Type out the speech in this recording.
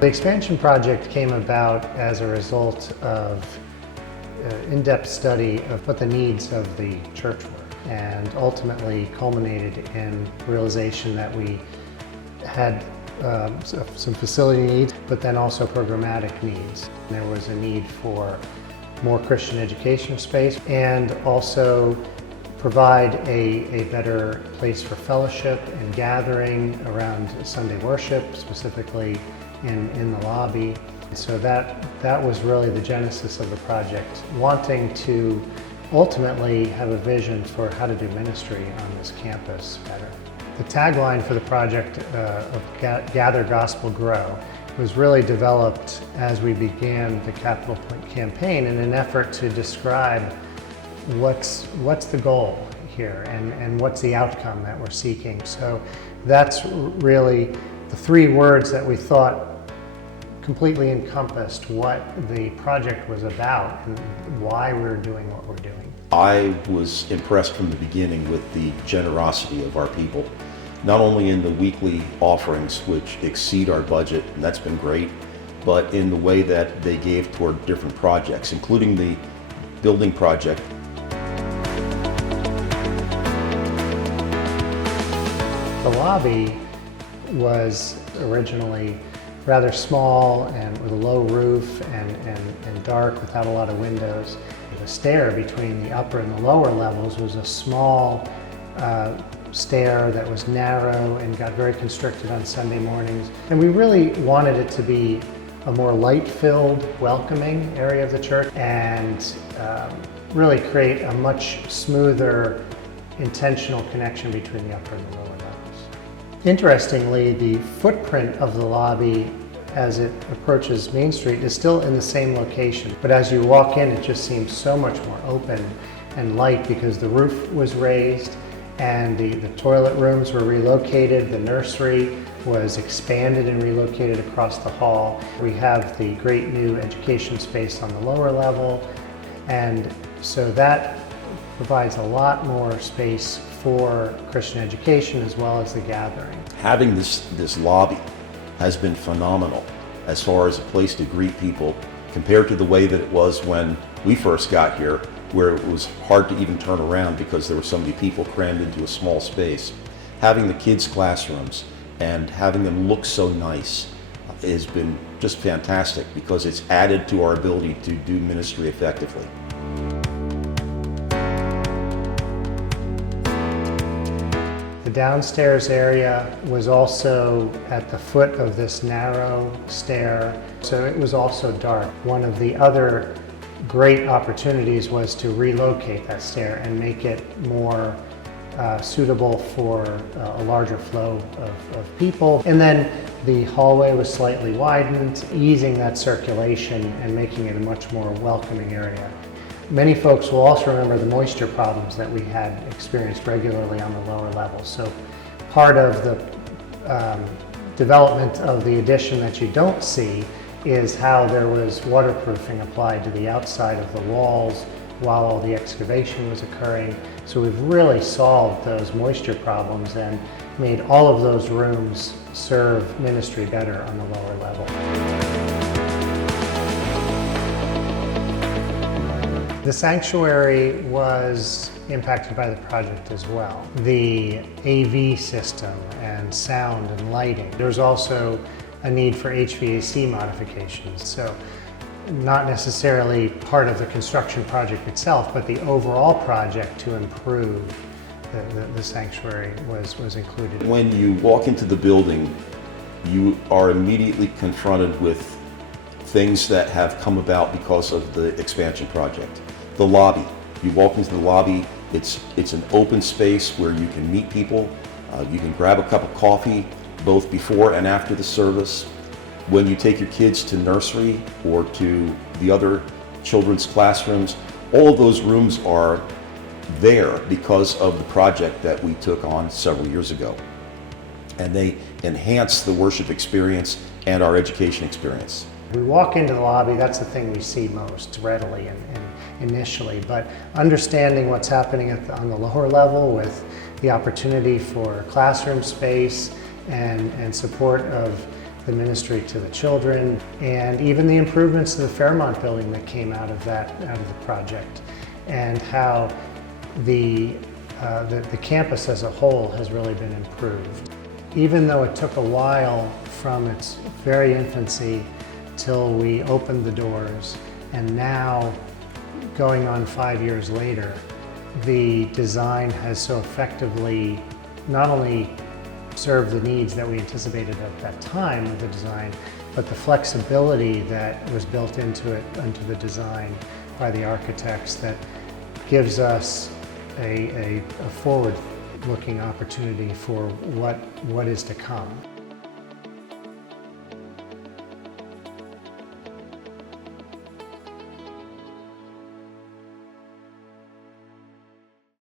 The expansion project came about as a result of in-depth study of what the needs of the church were, and ultimately culminated in realization that we had some facility needs, but then also programmatic needs. There was a need for more Christian education space and also provide a better place for fellowship and gathering around Sunday worship, specifically in the lobby. So that was really the genesis of the project, wanting to ultimately have a vision for how to do ministry on this campus better. The tagline for the project of Gather, Gospel, Grow was really developed as we began the Capital Point campaign in an effort to describe what's the goal here and what's the outcome that we're seeking. So that's really the three words that we thought completely encompassed what the project was about and why we were doing what we're doing. I was impressed from the beginning with the generosity of our people, not only in the weekly offerings, which exceed our budget, and that's been great, but in the way that they gave toward different projects, including the building project. The lobby was originally rather small and with a low roof and dark without a lot of windows. The stair between the upper and the lower levels was a small stair that was narrow and got very constricted on Sunday mornings. And we really wanted it to be a more light-filled, welcoming area of the church and really create a much smoother, intentional connection between the upper and the lower levels. Interestingly, the footprint of the lobby as it approaches Main Street is still in the same location, but as you walk in, it just seems so much more open and light because the roof was raised and the toilet rooms were relocated, the nursery was expanded and relocated across the hall. We have the great new education space on the lower level, and so that provides a lot more space for Christian education as well as the gathering. Having this lobby has been phenomenal as far as a place to greet people compared to the way that it was when we first got here, where it was hard to even turn around because there were so many people crammed into a small space. Having the kids' classrooms and having them look so nice has been just fantastic because it's added to our ability to do ministry effectively. The downstairs area was also at the foot of this narrow stair, so it was also dark. One of the other great opportunities was to relocate that stair and make it more suitable for a larger flow of people. And then the hallway was slightly widened, easing that circulation and making it a much more welcoming area. Many folks will also remember the moisture problems that we had experienced regularly on the lower levels. So part of the development of the addition that you don't see is how there was waterproofing applied to the outside of the walls while all the excavation was occurring. So we've really solved those moisture problems and made all of those rooms serve ministry better on the lower level. The sanctuary was impacted by the project as well. The AV system and sound and lighting. There's also a need for HVAC modifications. So not necessarily part of the construction project itself, but the overall project to improve the sanctuary was included. When you walk into the building, you are immediately confronted with things that have come about because of the expansion project. The lobby. You walk into the lobby, it's an open space where you can meet people. You can grab a cup of coffee both before and after the service. When you take your kids to nursery or to the other children's classrooms, all of those rooms are there because of the project that we took on several years ago. And they enhance the worship experience and our education experience. We walk into the lobby, that's the thing we see most readily and initially, but understanding what's happening on the lower level with the opportunity for classroom space and support of the ministry to the children, and even the improvements to the Fairmont building that came out of the project, and how the campus as a whole has really been improved. Even though it took a while from its very infancy till we opened the doors, and now going on 5 years later, the design has so effectively not only served the needs that we anticipated at that time of the design, but the flexibility that was built into it, into the design by the architects, that gives us a forward-looking opportunity for what is to come.